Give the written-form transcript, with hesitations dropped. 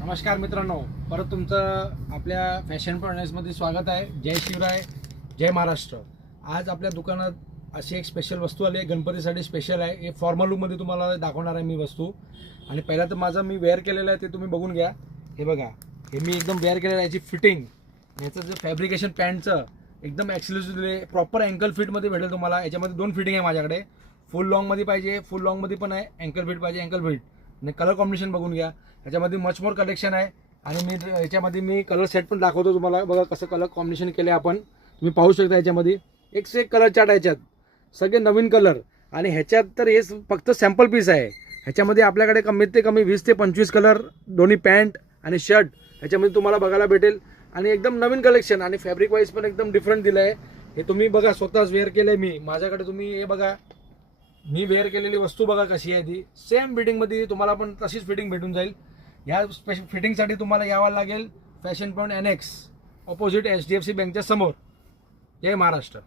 नमस्कार मित्रांनो, परत तुमचं आपल्या फॅशन पॉइंट्समध्ये स्वागत आहे. जय शिवराय, जय महाराष्ट्र. आज आपल्या दुकानात अशी एक स्पेशल वस्तू आली आहे, गणपतीसाठी स्पेशल आहे. हे फॉर्मल लुकमध्ये तुम्हाला दाखवणार आहे मी वस्तू. आणि पहिला तर माझं मी वेअर केलेलं आहे ते तुम्ही बघून घ्या. हे बघा, हे मी एकदम वेअर केलेलं आहे. याची फिटिंग, याचं जे फॅब्रिकेशन पॅन्टचं एकदम एक्सक्लुसिव्हली प्रॉपर अँकल फिटमध्ये भेटेल तुम्हाला. याच्यामध्ये दोन फिटिंग आहे माझ्याकडे. फुल लॉंगमध्ये पाहिजे, फुल लॉंगमध्ये पण आहे. अँकल फिट पाहिजे, अँकल फिट. आणि कलर कॉम्बिनेशन बघून घ्या. याच्यामध्ये मच मोर कलेक्शन आहे. आणि याच्यामध्ये मी कलर सेट पण दाखवतो तुम्हाला. बघा कसं कलर कॉम्बिनेशन केलं आहे आपण, तुम्ही पाहू शकता. याच्यामध्ये एक से एक कलर चार्ट आहे, याच्यात सगळे नवीन कलर. आणि ह्याच्यात तर हे फक्त सॅम्पल पीस आहे. ह्याच्यामध्ये आपल्याकडे कमीत ते कमी 20 ते 25 कलर, दोन्ही पॅन्ट आणि शर्ट ह्याच्यामध्ये तुम्हाला बघायला भेटेल. आणि एकदम नवीन कलेक्शन आणि फॅब्रिक वाईज पण एकदम डिफरंट दिलं आहे. हे तुम्ही बघा, स्वतःच वेअर केलं आहे मी. माझ्याकडे तुम्ही हे बघा, मी वेअर केलेली वस्तू बघा कशी आहे. ती सेम फिटिंगमध्ये तुम्हाला पण तशीच फिटिंग भेटून जाईल. ह्या फिटिंगसाठी तुम्हाला यावं लागेल fashion point NX, opposite HDFC बँकच्या समोर. जय महाराष्ट्र.